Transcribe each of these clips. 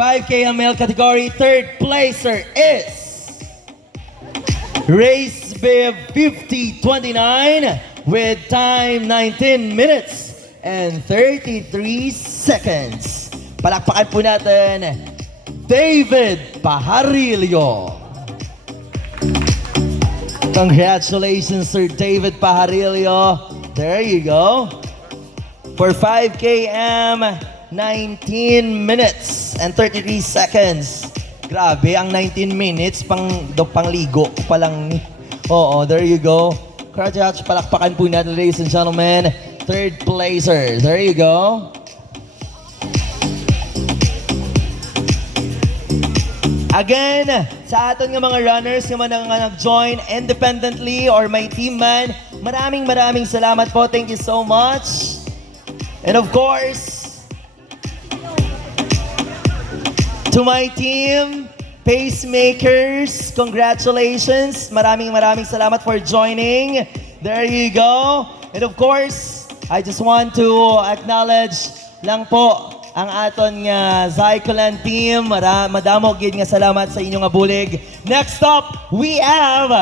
5K male category, third placer is Race Bib 5029 with time 19 minutes and 33 seconds. Palakpakan po natin David Pajarillo. Congratulations, Sir David Pajarillo. There you go. For 5km, 19 minutes and 33 seconds. Grabe, ang 19 minutes, pangligo pa lang. Oo, there you go. Congratulations, palakpakan po natin, ladies and gentlemen. Third placer. There you go. Again, sa aton nga mga runners nga nag-join independently or may team man, maraming salamat po. Thank you so much. And of course, to my team, Pacemakers, congratulations. Maraming salamat for joining. There you go. And of course, I just want to acknowledge lang po ang aton nga Zycolan team. Madamo gid nga salamat sa inyong abulig. Next up, we have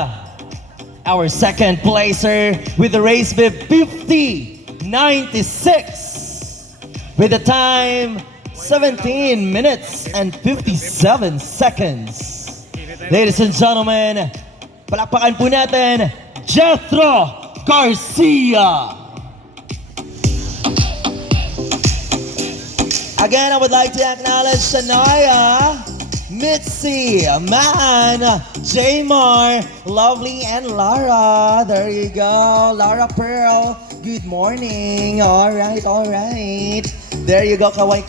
our second placer with the race bib 5096 with the time 17 minutes and 57 seconds. Ladies and gentlemen, palakpakan po natin Jethro Garcia. Again, I would like to acknowledge Shania, Mitzi, Man, Jamar, Lovely, and Lara. There you go. Lara Pearl, good morning. All right. There you go, kaway.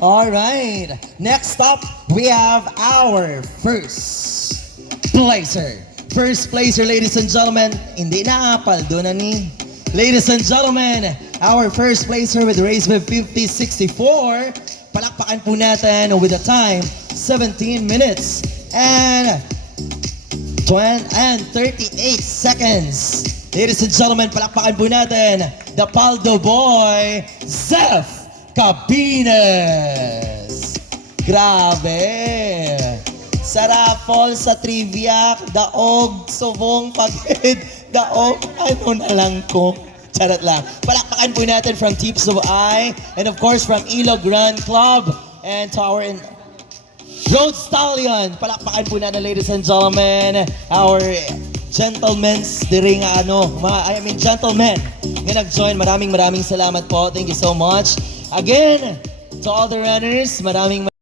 All right. Next up, we have our first placer. First placer, ladies and gentlemen. Hindi na paldo na ni. Ladies and gentlemen, our first placer with race bib 5064. Palakpakan po natin with a time 17 minutes and 38 seconds. Ladies and gentlemen, palakpakan po natin the Paldo Boy, Zeph Cabines. Grabe! Sa raffle, sa trivia, daog, subong, pagid, daog, ano na lang ko. Charot lang. Palakpakan po natin from Tips of Eye and of course from Ilog Run Club and Tower and Road Stallion. Palakpakan po natin, ladies and gentlemen, our gentlemen, gentlemen nga nag-join. Maraming salamat po. Thank you so much. Again, to all the runners, maraming